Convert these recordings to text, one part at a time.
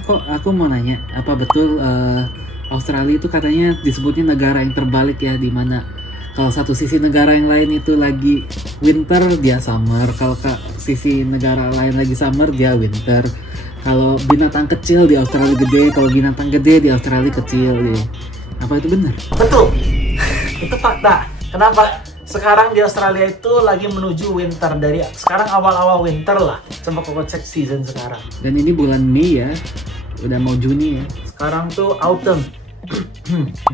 Kok aku mau nanya, apa betul Australia itu katanya disebutnya negara yang terbalik ya, di mana kalau satu sisi negara yang lain itu lagi winter, dia summer. Kalau sisi negara lain lagi summer, dia winter. Kalau binatang kecil di Australia gede, kalau binatang gede di Australia kecil deh. Apa itu benar? Betul. Itu fakta. Kenapa? Sekarang di Australia itu lagi menuju winter. Dari sekarang awal-awal winter lah. Coba kok cek season sekarang. Dan ini bulan Mei ya, udah mau Juni ya. Sekarang tuh autumn.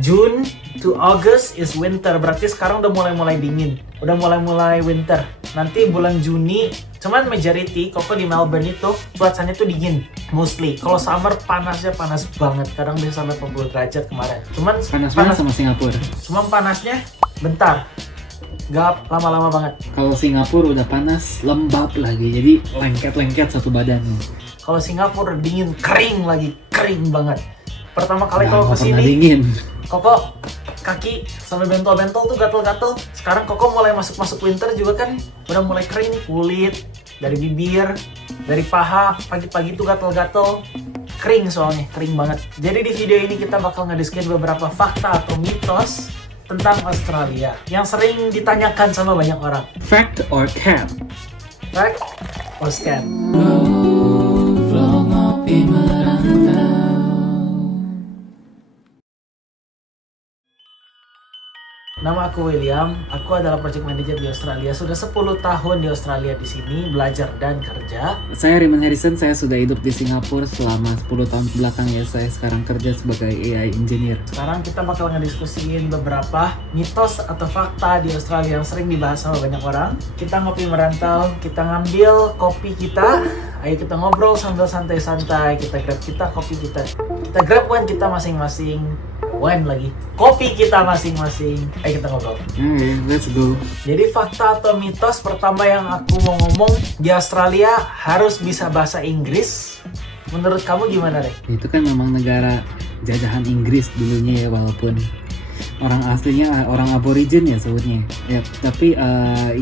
June to August is winter. Berarti sekarang udah mulai-mulai dingin. Udah mulai-mulai winter. Nanti bulan Juni, cuman majority koko di Melbourne itu cuacanya tuh dingin mostly. Kalau summer panasnya panas banget. Kadang bisa sampai 40 derajat kemarin. Cuman Panas banget sama Singapura. Cuma panasnya bentar. Gak lama-lama banget. Kalau Singapura udah panas, lembab lagi. Jadi lengket-lengket satu badannya. Kalau Singapura dingin, kering lagi, kering banget. Pertama kali kalau Nggak pernah kesini, dingin. Koko kaki sampai bentol-bentol tuh gatel-gatel. Sekarang Koko mulai masuk winter juga kan, udah mulai kering nih kulit, dari bibir, dari paha, pagi-pagi tuh gatel-gatel. Kering soalnya, kering banget. Jadi di video ini kita bakal ngediskusin beberapa fakta atau mitos tentang Australia yang sering ditanyakan sama banyak orang. Fact or cap? Fact or scam? Nama aku William, aku adalah project manager di Australia. Sudah 10 tahun di Australia di sini belajar dan kerja. Saya Riman Harrison, saya sudah hidup di Singapura selama 10 tahun belakang ya. Saya sekarang kerja sebagai AI engineer. Sekarang kita bakal ngediskusiin beberapa mitos atau fakta di Australia yang sering dibahas sama banyak orang. Kita ngopi merantau, kita ngambil kopi kita, ayo kita ngobrol sambil santai-santai, kita grab kita kopi kita. Kita grab wine kita masing-masing. Wine lagi. Kopi kita masing-masing. Ayo kita ngobrol. Let's go. Jadi fakta atau mitos pertama yang aku mau ngomong, di Australia harus bisa bahasa Inggris. Menurut kamu gimana deh? Itu kan memang negara jajahan Inggris dulunya ya, walaupun orang aslinya orang aborigin ya sebutnya. Ya, tapi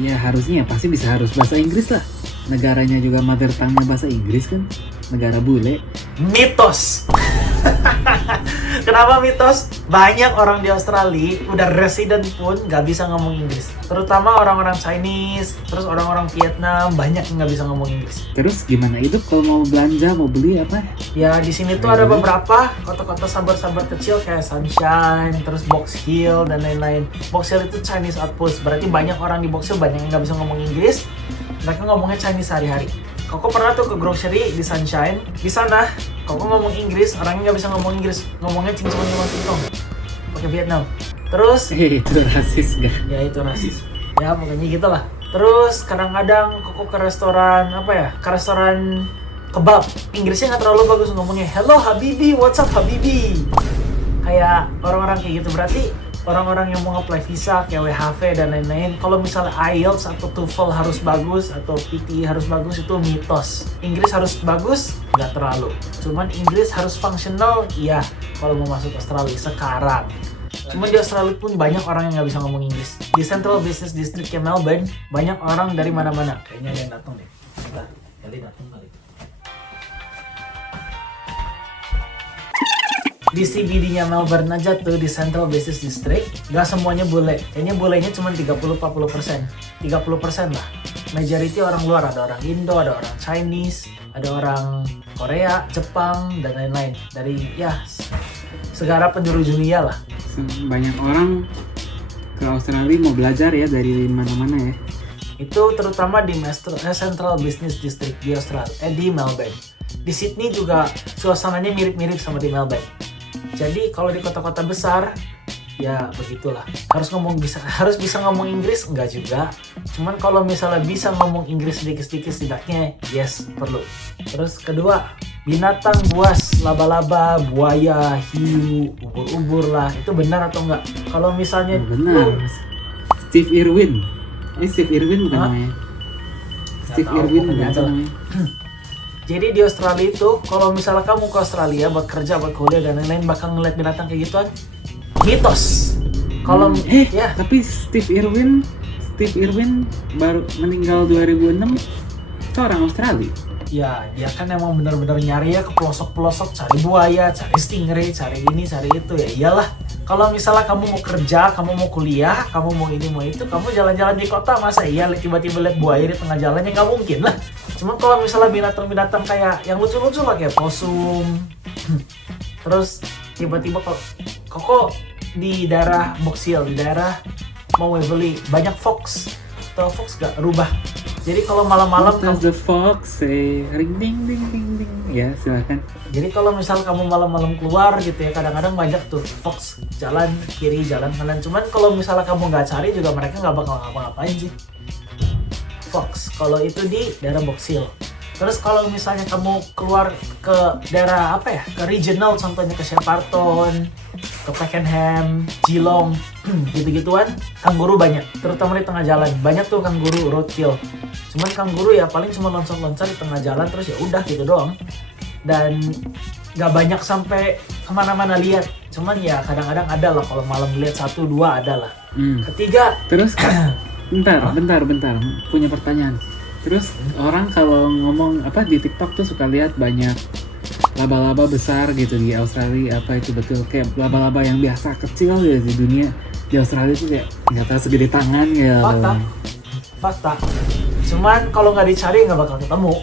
ya harusnya pasti harus bahasa Inggris lah. Negaranya juga mother tongue-nya bahasa Inggris kan. Negara bule. Mitos. Kenapa mitos? Banyak orang di Australia udah resident pun nggak bisa ngomong Inggris. Terutama orang-orang Chinese, terus orang-orang Vietnam banyak yang nggak bisa ngomong Inggris. Terus gimana hidup kalau mau belanja, mau beli apa? Ya di sini tuh ada beberapa kota-kota sabar-sabar kecil kayak Sunshine, terus Box Hill dan lain-lain. Box Hill itu Chinese outpost, berarti banyak orang di Box Hill banyak yang nggak bisa ngomong Inggris. Mereka ngomongnya Chinese sehari-hari. Koko pernah tuh ke grocery di Sunshine. Di sana, Koko ngomong Inggris, orangnya nggak bisa ngomong Inggris, ngomongnya cincong-cincong pakai Vietnam. Terus, Itu rasis gak? ya itu rasis. Ya pokoknya gitulah. Terus kadang-kadang Koko ke restoran ke restoran kebab. Inggrisnya nggak terlalu bagus ngomongnya. Hello Habibi, what's up Habibi? Kayak orang-orang kayak gitu. Berarti orang-orang yang mau apply visa kayak WHV dan lain-lain, kalau misalnya IELTS atau TOEFL harus bagus atau PTE harus bagus, itu mitos. Inggris harus bagus, nggak terlalu. Cuman Inggris harus functional, iya, kalau mau masuk Australia sekarang. Cuman di Australia pun banyak orang yang nggak bisa ngomong Inggris. Di Central Business District Melbourne, banyak orang dari mana-mana. Kayaknya ada yang datang deh. Bentar, Eli datang kali. Di CBD-nya Melbourne aja tuh, di Central Business District, gak semuanya bule. Kayaknya bulenya cuma 30-40%. 30% lah. Majority orang luar, ada orang Indo, ada orang Chinese, ada orang Korea, Jepang, dan lain-lain. Dari ya segala penjuru dunia lah. Banyak orang ke Australia mau belajar ya dari mana-mana ya. Itu terutama di Central Business District di Australia, di Melbourne. Di Sydney juga suasananya mirip-mirip sama di Melbourne. Jadi kalau di kota-kota besar, ya begitulah. Harus bisa ngomong Inggris, enggak juga. Cuman kalau misalnya bisa ngomong Inggris sedikit-sedikit setidaknya, yes, perlu. Terus kedua, binatang buas, laba-laba, buaya, hiu, ubur-ubur lah, itu benar atau enggak? Kalau misalnya Benar. Steve Irwin. Steve Irwin bukan namanya. Steve tahu, Irwin pokoknya bukan ada lah. namanya. Jadi di Australia itu, kalau misalnya kamu ke Australia buat kerja, buat kuliah dan lain-lain, bakal ngeliat binatang kayak gituan, mitos. Kalau ya, Tapi Steve Irwin baru meninggal 2006. Itu orang Australia. ya dia kan emang bener-bener nyari ya ke pelosok-pelosok, cari buaya, cari stingray, cari ini, cari itu. Ya iyalah, kalau misalnya kamu mau kerja, kamu mau kuliah, kamu mau ini mau itu, kamu jalan-jalan di kota, masa iya tiba-tiba lihat buaya di tengah jalannya? Nggak mungkin lah. Cuman kalau misalnya binatang-binatang kayak yang lucu-lucu lah, kayak possum, terus tiba-tiba kok di daerah Box Hill, di daerah Mount Waverly banyak fox. Tahu fox gak? Rubah. Jadi kalau malam-malam What does the fox say? Ring ding ding ding ding. Ya, silakan. Jadi kalau misal kamu malam-malam keluar gitu ya, kadang-kadang banyak tuh fox jalan kiri, jalan kanan. Cuman kalau misalnya kamu nggak cari juga mereka nggak bakal ngapa-ngapain sih. Fox, kalau itu di daerah Box Hill. Terus kalau misalnya kamu keluar ke daerah apa ya, ke regional, contohnya ke Shepparton, ke Pakenham, Geelong, gitu-gituan, kanguru banyak, terutama di tengah jalan. Banyak tuh kanguru roadkill. Cuman kanguru ya paling cuma loncat-loncat di tengah jalan, terus ya udah gitu doang. Dan nggak banyak sampai kemana-mana lihat. Cuman ya kadang-kadang ada lah, kalau malam lihat 1-2 ada lah. Ketiga, Terus bentar, punya pertanyaan. Terus orang kalau ngomong apa di TikTok tuh suka lihat banyak laba-laba besar gitu di Australia, apa itu betul? Kayak laba-laba yang biasa kecil ya di dunia, di Australia tuh kayak nggak tahu segede tangan ya. fakta. Cuman kalau nggak dicari nggak bakal ketemu.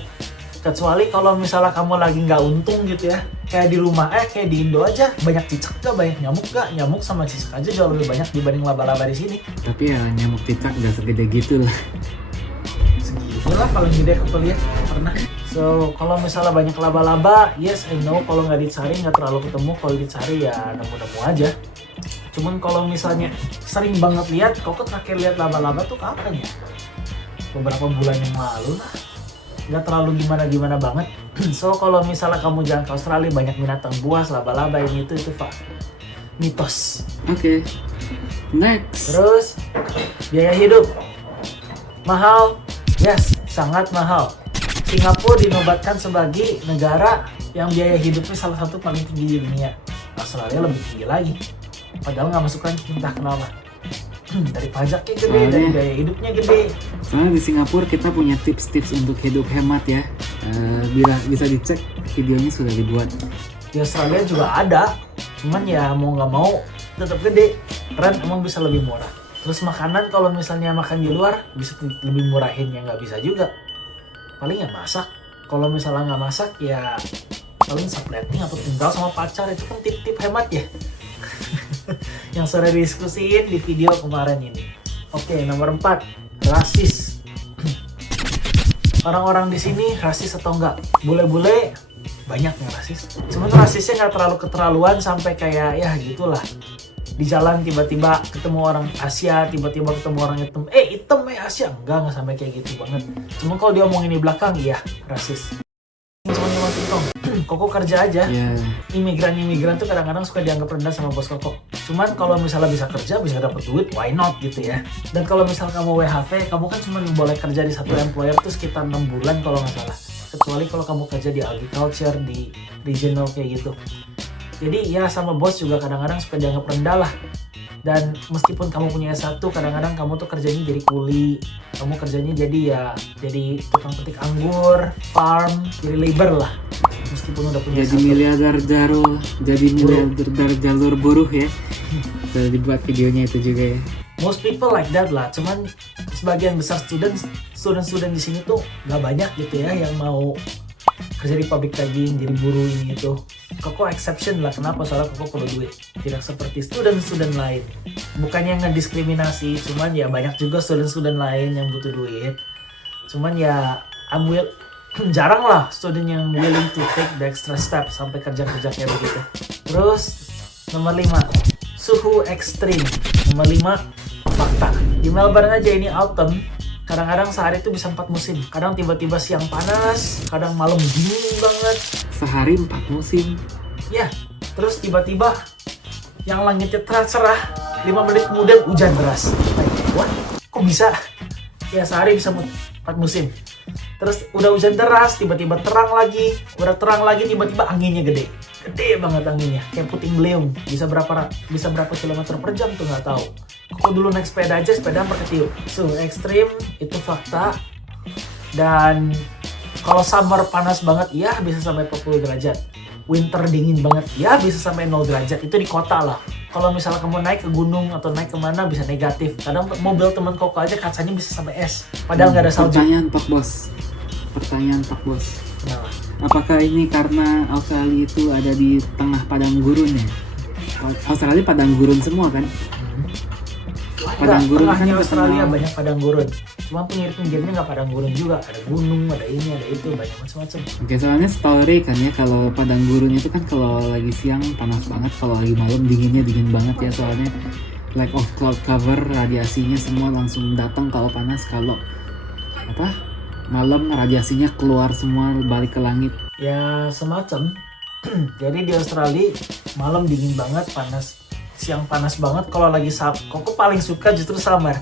Kecuali kalau misalnya kamu lagi nggak untung gitu ya, kayak di rumah, kayak di Indo aja, banyak cicak gak, banyak nyamuk gak? Nyamuk sama cicak aja jauh lebih banyak dibanding laba-laba di sini. Tapi ya nyamuk cicak nggak segede gitu lah. Itulah paling gede aku lihat pernah. So kalau misalnya banyak laba-laba, yes I know, kalau nggak dicari nggak terlalu ketemu, kalau dicari ya nemu-nemu aja. Cuman kalau misalnya sering banget lihat, kok terakhir lihat laba-laba tuh kapan ya? Beberapa bulan yang lalu lah, nggak terlalu gimana-gimana banget. So kalau misalnya kamu jalan ke Australia banyak binatang buas, laba-laba ini itu Pak, mitos. Oke. Next. Terus biaya hidup mahal. Yes, sangat mahal. Singapura dinobatkan sebagai negara yang biaya hidupnya salah satu paling tinggi di dunia. Australia lebih tinggi lagi. Padahal nggak masuk ranking, entah kenapa. Dari pajaknya gede, dari biaya hidupnya gede. Soalnya di Singapura kita punya tips-tips untuk hidup hemat ya. Bisa dicek, videonya sudah dibuat. Di Australia juga ada, cuman ya mau nggak mau tetap gede. Rent emang bisa lebih murah. Terus makanan kalau misalnya makan di luar bisa lebih murahin, ya nggak bisa juga. Paling ya masak. Kalau misalnya nggak masak ya paling subletting atau tinggal sama pacar, itu kan tip-tip hemat ya. Yang sudah diskusiin di video kemarin ini. Oke, nomor 4, rasis. Orang-orang di sini rasis atau enggak? Bule-bule banyak yang rasis. Cuman rasisnya nggak terlalu keterlaluan sampai kayak ya gitulah. Di jalan tiba-tiba ketemu orang Asia, tiba-tiba ketemu orang hitam, hitam Asia, enggak sampai kayak gitu banget. Cuma kalau dia omongin di belakang, iya rasis. Cuma ting-tong, Koko kerja aja. Imigran tuh kadang-kadang suka dianggap rendah sama bos Koko. Cuman kalau misalnya bisa kerja, bisa dapat duit, why not gitu ya. Dan kalau misalnya kamu WHV, kamu kan cuma boleh kerja di satu employer tuh sekitar 6 bulan kalau nggak salah. Kecuali kalau kamu kerja di agriculture, di regional kayak gitu. Jadi ya sama bos juga kadang-kadang suka dianggap rendah lah. Dan meskipun kamu punya S1, kadang-kadang kamu tuh kerjanya jadi kuli. Kamu kerjanya jadi tukang petik anggur, farm, jadi labor lah. Meskipun udah punya jadi miliarder jalur buruh ya. Sudah dibuat videonya itu juga ya. Most people like that lah. Cuman sebagian besar student di sini tuh nggak banyak gitu ya yang mau kerja di pabrik daging, jadi buruh ini itu. Koko exception lah, kenapa? Soalnya Koko perlu duit. Tidak seperti student lain. Bukannya ngediskriminasi, cuman ya banyak juga student lain yang butuh duit. Cuman ya jarang lah student yang willing to take the extra step sampai kerja-kerja kayak begitu. Terus nomor 5, suhu ekstrim. Nomor 5, fakta. Di Melbourne aja ini autumn, kadang-kadang sehari itu bisa 4 musim. Kadang tiba-tiba siang panas, kadang malam dingin banget. Sehari 4 musim. Ya, terus tiba-tiba yang langitnya cerah, 5 menit kemudian hujan deras. Wah, kok bisa? Ya sehari bisa 4 musim. Terus udah hujan deras, tiba-tiba terang lagi. Udah terang lagi, tiba-tiba anginnya gede. Gede banget anginnya, kayak puting beliung. Bisa berapa kilometer per jam tuh nggak tahu. Kok dulu naik sepeda aja, sepeda sampai ketiup. Suhu ekstrim itu fakta. Dan Kalau summer panas banget, ya bisa sampai 40 derajat. Winter dingin banget, ya bisa sampai 0 derajat. Itu di kota lah. Kalau misalnya kamu naik ke gunung atau naik kemana bisa negatif. Kadang mobil teman Koko aja kacanya bisa sampai es. Padahal nggak ada salju. Pertanyaan Pak Bos. Kenapa? Apakah ini karena Australia itu ada di tengah padang gurun ya? Australia padang gurun semua kan? Padang gurun kan Tengahnya Australia terkenal. banyak padang gurun. Cuma pinggir-pinggirnya nggak padang gurun juga. Ada gunung, ada ini, ada itu, banyak macam-macam. Oke, soalnya story kan ya, kalau padang gurun itu kan kalau lagi siang panas banget, kalau lagi malam dinginnya dingin banget ya, soalnya lack of cloud cover, radiasinya semua langsung datang kalau panas. Kalau malam radiasinya keluar semua balik ke langit. Ya semacam. Jadi di Australia malam dingin banget, panas. Siang panas banget. Kalau lagi Koko paling suka justru summer.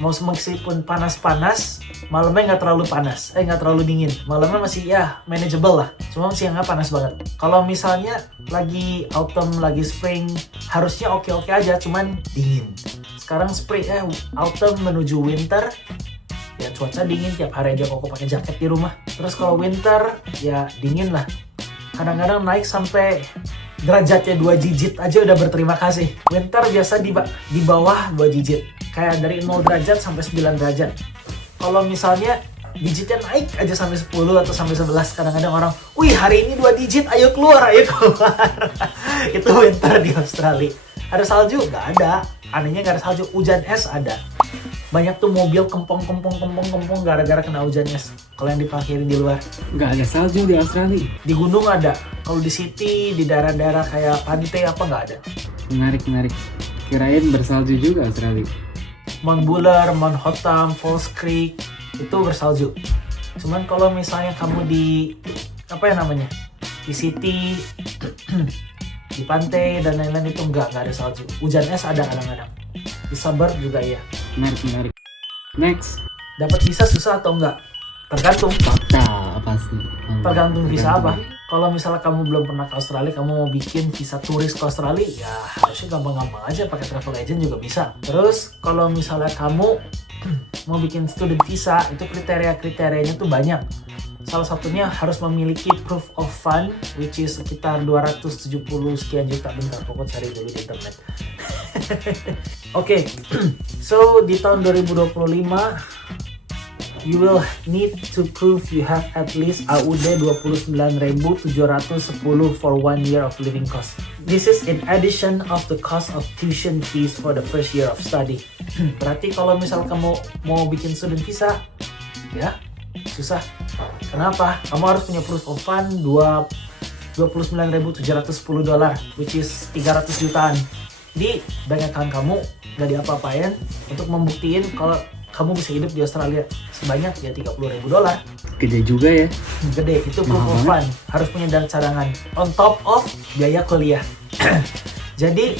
Mau meskipun panas-panas, malamnya nggak terlalu panas, nggak terlalu dingin. Malamnya masih ya manageable lah. Cuma siangnya panas banget. Kalau misalnya lagi autumn, lagi spring, harusnya oke-oke aja, cuman dingin. Sekarang autumn menuju winter, ya cuaca dingin, tiap hari aja Koko pakai jaket di rumah. Terus kalau winter ya dingin lah. Kadang-kadang naik sampai derajatnya 2 digit aja udah berterima kasih. Winter biasa di bawah 2 digit. Kayak dari 0 derajat sampai 9 derajat. Kalau misalnya digitnya naik aja sampai 10 atau sampai 11, kadang-kadang orang, wih hari ini 2 digit, ayo keluar. Itu winter di Australia. Ada salju? Nggak ada. Anehnya nggak ada salju. Hujan es ada. Banyak tuh mobil kempong gara-gara kena hujan es. Kalau yang diparkirin di luar. Nggak ada salju di Australia. Di gunung ada. Kalau di city, di daerah-daerah kayak pantai apa nggak ada. Menarik. Kirain bersalju juga Australia. Mount Buller, Mount Hotham, Falls Creek itu bersalju. Cuman kalau misalnya kamu di di city, di pantai dan lain-lain itu nggak ada salju. Hujan es ada kadang-kadang. Di suburb juga iya. Menarik. Next. Dapat visa susah atau enggak? Tergantung. Fakta apa sih? Tergantung visa apa. Kalau misalnya kamu belum pernah ke Australia, kamu mau bikin visa turis ke Australia, ya harusnya gampang-gampang aja, pakai travel agent juga bisa. Terus kalau misalnya kamu mau bikin student visa, itu kriteria-kriterianya tuh banyak. Salah satunya harus memiliki proof of fund, which is sekitar 270 sekian juta. Bentar, Koko cari dulu di internet. Oke, so di tahun 2025, you will need to prove you have at least AUD 29.710 for 1 year of living cost. This is in addition of the cost of tuition fees for the first year of study. Berarti kalau misal kamu mau bikin student visa, ya susah. Kenapa? Kamu harus punya proof of fund $29.710, which is 300 jutaan. Di bank account kamu nggak diapa-apain untuk membuktiin kalau kamu bisa hidup di Australia sebanyak ya $30.000. Gede juga ya. Gede, itu proof of fund. Harus punya dana cadangan. On top of biaya kuliah. Jadi,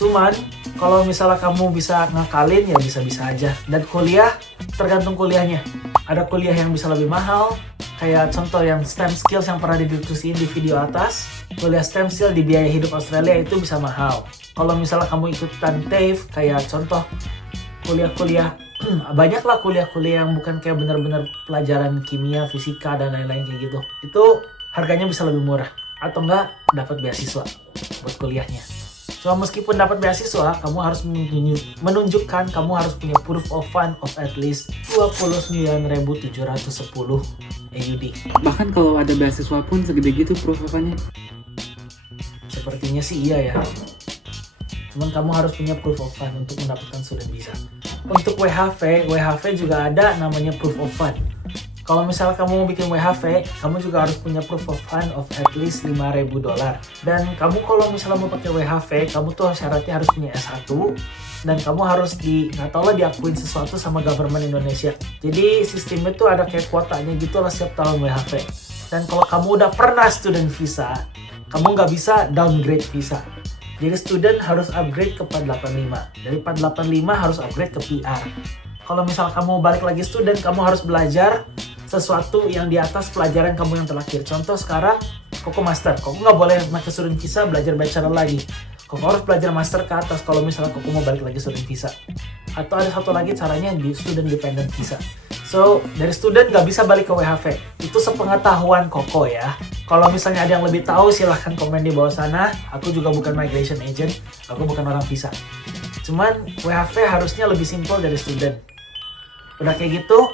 cuman kalau misalnya kamu bisa ngakalin ya bisa-bisa aja. Dan kuliah, tergantung kuliahnya. Ada kuliah yang bisa lebih mahal. Kayak contoh yang STEM skills yang pernah didiskusiin di video atas. Kuliah STEM skill di biaya hidup Australia itu bisa mahal. Kalau misalnya kamu ikutan TAFE, kayak contoh kuliah-kuliah, banyaklah kuliah-kuliah yang bukan kayak benar-benar pelajaran kimia, fisika, dan lain-lain kayak gitu. Itu harganya bisa lebih murah. Atau enggak, dapat beasiswa buat kuliahnya. So, meskipun dapat beasiswa, kamu harus menunjukkan kamu harus punya proof of fund of at least 29.710 AUD. Bahkan kalau ada beasiswa pun segede gitu proof of fundnya. Sepertinya sih iya ya. Cuman kamu harus punya proof of fund untuk mendapatkan student visa. Untuk WHV juga ada namanya proof of fund. Kalau misalnya kamu mau bikin WHV, kamu juga harus punya proof of fund of at least $5.000. Dan kamu kalau misalnya mau pakai WHV, kamu tuh syaratnya harus punya S1 dan kamu harus diakuin sesuatu sama government Indonesia. Jadi sistemnya tuh ada kayak kuotanya gitu lah setiap tahun WHV. Dan kalau kamu udah pernah student visa, kamu nggak bisa downgrade visa. Jadi student harus upgrade ke 485. Dari 485 harus upgrade ke PR. Kalau misal kamu balik lagi student, kamu harus belajar sesuatu yang di atas pelajaran kamu yang terakhir. Contoh sekarang, Koko master. Koko nggak boleh pakai student visa belajar bachelor lagi. Koko harus belajar master ke atas kalau misalnya Koko mau balik lagi student visa. Atau ada satu lagi caranya di student dependent visa. So, dari student nggak bisa balik ke WHV. Itu sepengetahuan Koko ya. Kalau misalnya ada yang lebih tahu, silahkan komen di bawah sana. Aku juga bukan migration agent, aku bukan orang visa. Cuman WHV harusnya lebih simpel dari student. Udah kayak gitu,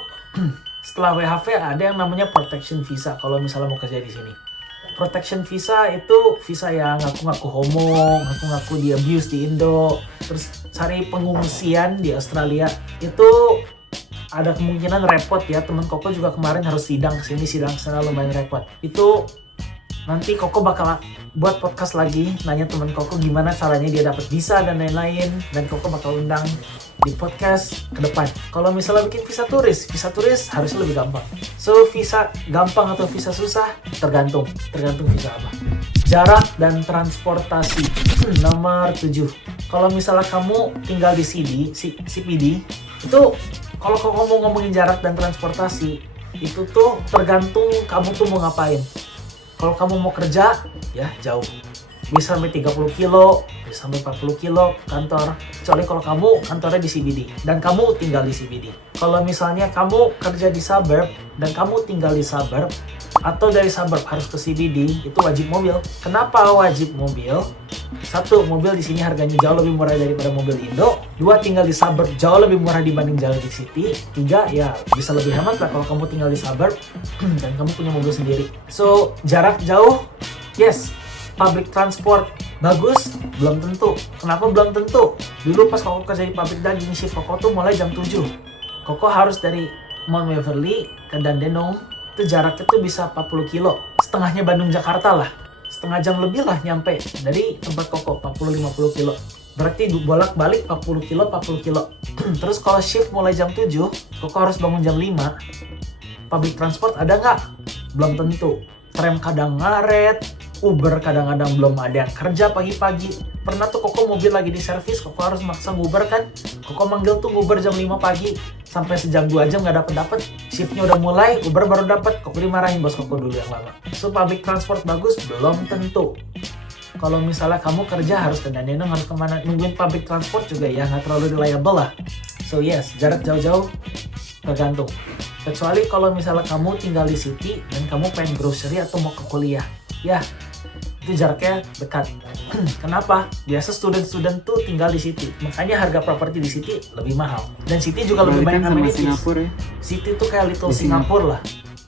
setelah WHV ada yang namanya protection visa kalau misalnya mau kerja di sini. Protection visa itu visa yang ngaku-ngaku homo, ngaku-ngaku di abuse di Indo, terus cari pengungsian di Australia. Itu ada kemungkinan repot ya. Temen Koko juga kemarin harus sidang kesini, sidang kesana, lumayan repot. Itu nanti Koko bakal buat podcast lagi, nanya temen Koko gimana caranya dia dapat visa dan lain-lain, dan Koko bakal undang di podcast ke depan. Kalau misalnya bikin visa turis harusnya lebih gampang. So, visa gampang atau visa susah tergantung visa apa. Jarak dan transportasi. Nomor 7. Kalau misalnya kamu tinggal di CPD, itu kalau kamu mau ngomongin jarak dan transportasi, itu tuh tergantung kamu tuh mau ngapain. Kalau kamu mau kerja, ya jauh. Bisa sampai 30 kilo, bisa sampai 40 kilo ke kantor. Kecuali kalau kamu kantornya di CBD dan kamu tinggal di CBD. Kalau misalnya kamu kerja di suburb dan kamu tinggal di suburb, atau dari suburb harus ke CBD, itu wajib mobil. Kenapa wajib mobil? 1, mobil di sini harganya jauh lebih murah daripada mobil Indo. 2, tinggal di suburb jauh lebih murah dibanding jalan di city. 3, ya bisa lebih hemat lah kalau kamu tinggal di suburb dan kamu punya mobil sendiri. So, jarak jauh, yes. Public transport bagus? Belum tentu. Kenapa belum tentu? Dulu pas Koko kerja di pabrik daging, shift Koko tuh mulai jam 7. Koko harus dari Mount Waverly ke Dandenong, itu jaraknya tuh bisa 40 kilo. Setengahnya Bandung Jakarta lah. Setengah jam lebih lah nyampe dari tempat Koko, 40-50 kilo. Berarti bolak-balik 40 kilo. Terus kalau shift mulai jam 7, Koko harus bangun jam 5. Public transport ada nggak? Belum tentu. Tram kadang ngaret, Uber kadang-kadang belum ada yang kerja pagi-pagi. Pernah tuh Koko mobil lagi di servis, Koko harus maksa nguber kan. Koko manggil tuh nguber jam 5 pagi. Sampai sejam 2 jam nggak dapet. Shiftnya udah mulai, Uber baru dapet. Koko dimarahin bos Koko dulu yang lama. So, public transport bagus? Belum tentu. Kalau misalnya kamu kerja harus ke Dandenong, harus kemana, nungguin public transport juga ya, nggak terlalu reliable lah. So yes, jarak jauh-jauh tergantung. Kecuali kalau misalnya kamu tinggal di city dan kamu pengen grocery atau mau ke kuliah. Ya, itu jaraknya dekat. Kenapa? Biasa student tuh tinggal di city, makanya harga properti di city lebih mahal. Dan city juga lebih banyak amenities. Singapura ya. City tuh kayak little Singapore lah,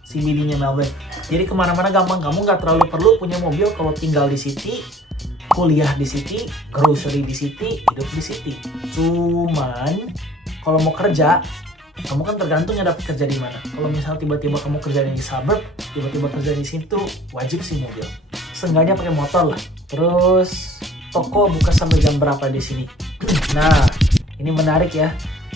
CBD-nya Melbourne. Jadi kemana-mana gampang, kamu nggak terlalu perlu punya mobil kalau tinggal di city, kuliah di city, grocery di city, hidup di city. Cuman kalau mau kerja, kamu kan tergantung ya dapat kerja di mana. Kalau misalnya tiba-tiba kamu kerja di suburb, tiba-tiba kerja di situ, wajib sih mobil. Seenggaknya pakai motor lah. Terus toko buka sampai jam berapa di sini? Nah, ini menarik ya.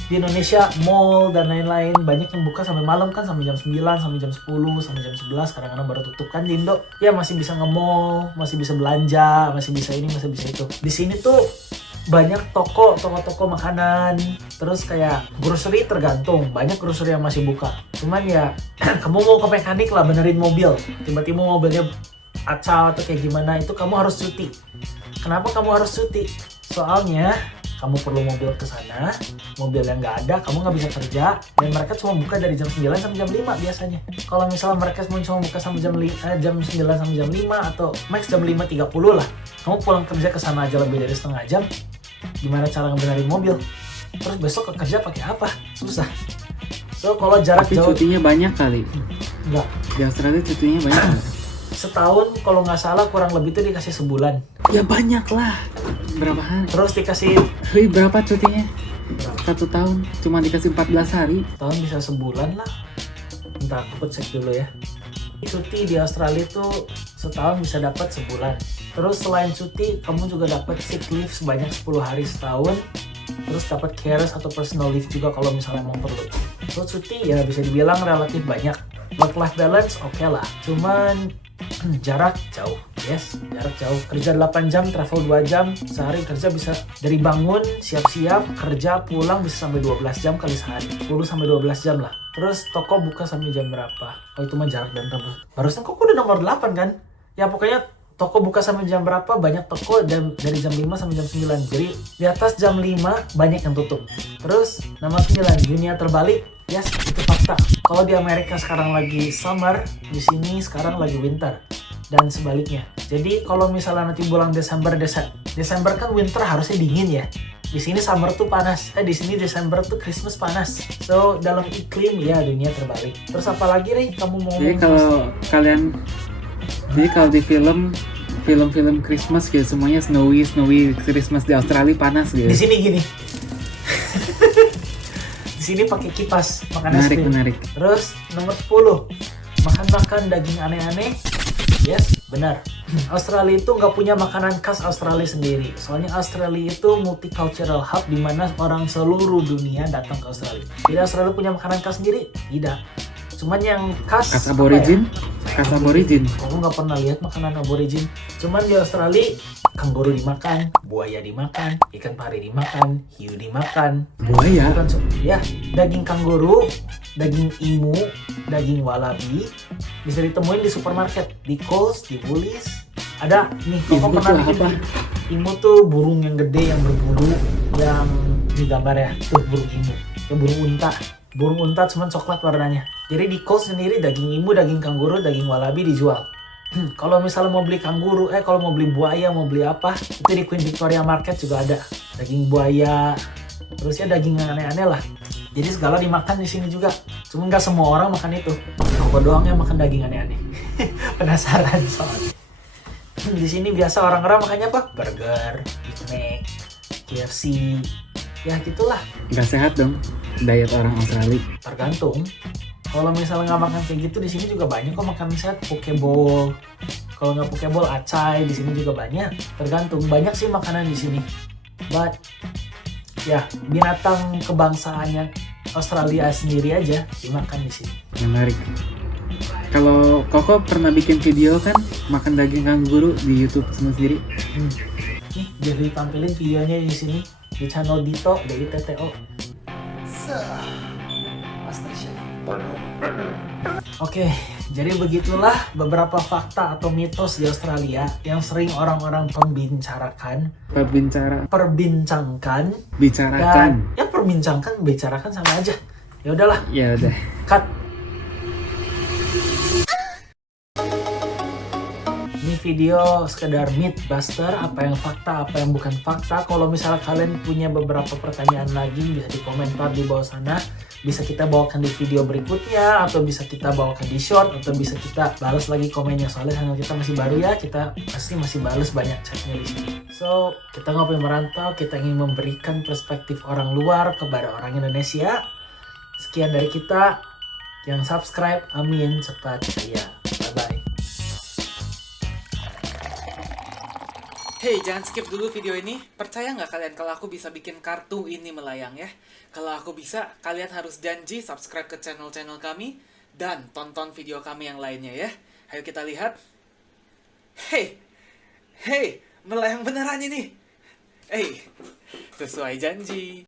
Di Indonesia mall dan lain-lain banyak yang buka sampai malam kan, sampai jam 9, sampai jam 10, sampai jam 11, kadang-kadang baru tutup kan di Indo. Ya masih bisa nge-mall, masih bisa belanja, masih bisa ini, masih bisa itu. Di sini tuh banyak toko makanan, terus kayak grocery tergantung, banyak grocery yang masih buka. Cuman ya kamu mau ke mekanik lah benerin mobil, tiba-tiba mobilnya acau atau kayak gimana, itu kamu harus cuti. Kenapa kamu harus cuti? Soalnya kamu perlu mobil ke sana, mobil yang nggak ada, kamu nggak bisa kerja, dan mereka cuma buka dari jam 9 sampai jam 5 biasanya. Kalau misalnya mereka cuma buka sampai jam 9 sampai jam 5 atau max jam 5.30 lah, kamu pulang kerja ke sana aja lebih dari setengah jam, gimana cara ngebenerin mobil? Terus besok ke kerja pakai apa? Susah. So, kalau jarak Tapi jauh... cutinya banyak kali. Enggak. Di Australia cutinya banyak kali. Setahun kalau nggak salah kurang lebih tuh dikasih sebulan. Ya banyak lah. Berapa hari? Terus dikasih... Berapa cutinya? 1 tahun. Cuma dikasih 14 hari. Tahun bisa sebulan lah. Bentar, aku cek dulu ya. Cuti di Australia tuh setahun bisa dapat sebulan. Terus selain cuti, kamu juga dapat sick leave sebanyak 10 hari setahun. Terus dapat carers atau personal leave juga kalau misalnya mau perlu. So, cuti ya bisa dibilang relatif banyak. Work-life balance oke lah. Cuman jarak jauh. Yes, jarak jauh. Kerja 8 jam, travel 2 jam. Sehari kerja bisa dari bangun, siap-siap, kerja, pulang bisa sampai 12 jam kali sehari. 10 sampai 12 jam lah. Terus toko buka sampai jam berapa? Oh, itu mah jarak dan tempat. Barusan kok udah nomor 8 kan? Ya pokoknya toko buka sampai jam berapa, banyak toko dari jam 5 sampai jam 9. Jadi di atas jam 5 banyak yang tutup. Terus nomor 9, dunia terbalik. Yes, itu fakta. Kalau di Amerika sekarang lagi summer, di sini sekarang lagi winter. Dan sebaliknya. Jadi kalau misalnya nanti bulan Desember kan winter harusnya dingin ya. Di sini summer tuh panas. Di sini Desember tuh Christmas panas. So dalam iklim ya dunia terbalik. Terus apa lagi nih kamu mau Jadi kalau di film-film Christmas gitu semuanya snowy Christmas di Australia panas gitu. Di sini gini. Di sini pakai kipas, makan es krim. Menarik. Terus nomor 10, makan daging aneh-aneh. Yes, benar. Australia itu nggak punya makanan khas Australia sendiri. Soalnya Australia itu multicultural hub di mana orang seluruh dunia datang ke Australia. Jadi Australia punya makanan khas sendiri? Tidak. Cuman yang khas aborigin. Ya? Khas aborigin. Aku nggak pernah lihat makanan aborigin. Cuman di Australia kanguru dimakan, buaya dimakan, ikan pari dimakan, hiu dimakan. Buaya? Bukan, ya, daging kanguru, daging emu, daging wallaby bisa ditemuin di supermarket, di Coles, di Woolies. Ada nih, Koko pernah bikin apa? Emu tuh burung yang gede yang berbulu, yang di gambar ya, tuh burung emu, yang burung unta cuman coklat warnanya. Jadi di Coles sendiri daging emu, daging kanguru, daging wallaby dijual. Kalau misalnya mau beli kanguru, kalau mau beli buaya, mau beli apa, itu di Queen Victoria Market juga ada daging buaya. Terus ya daging aneh-aneh lah. Jadi segala dimakan di sini juga. Cuma nggak semua orang makan itu. Aku doang yang makan daging aneh-aneh. Penasaran soalnya. Di sini biasa orang-orang makannya apa? Burger, Big Mac, KFC. Ya gitulah. Nggak sehat dong diet orang Australia. Tergantung. Kalau misalnya nggak makan kayak gitu, di sini juga banyak kok makanan sehat. Pokeball. Kalau nggak pokeball, acai di sini juga banyak. Tergantung. Banyak sih makanan di sini. But ya binatang kebangsaannya Australia sendiri aja dimakan di sini. Menarik. Kalau Koko pernah bikin video kan makan daging kanguru di YouTube sendiri. Nih jadi tampilin videonya di sini di channel Dito dari TTO. Master Chef. Oke, jadi begitulah beberapa fakta atau mitos di Australia yang sering orang-orang bicarakan. Bicarakan. Dan ya bicarakan sama aja. Ya udahlah. Ya udah. Cut. Ini video sekedar mythbuster, apa yang fakta, apa yang bukan fakta. Kalau misalnya kalian punya beberapa pertanyaan lagi, bisa di komentar di bawah sana. Bisa kita bawakan di video berikutnya, atau bisa kita bawakan di short, atau bisa kita balas lagi komennya. Soalnya channel kita masih baru ya, kita pasti masih balas banyak chatnya di sini. So, kita nggak pengen merantau, kita ingin memberikan perspektif orang luar kepada orang Indonesia. Sekian dari kita. Yang subscribe, amin, cepat jaya. Bye-bye. Hey, jangan skip dulu video ini. Percaya nggak kalian kalau aku bisa bikin kartu ini melayang ya? Kalau aku bisa, kalian harus janji subscribe ke channel-channel kami dan tonton video kami yang lainnya ya. Ayo kita lihat. Hey, melayang beneran ini. Sesuai janji.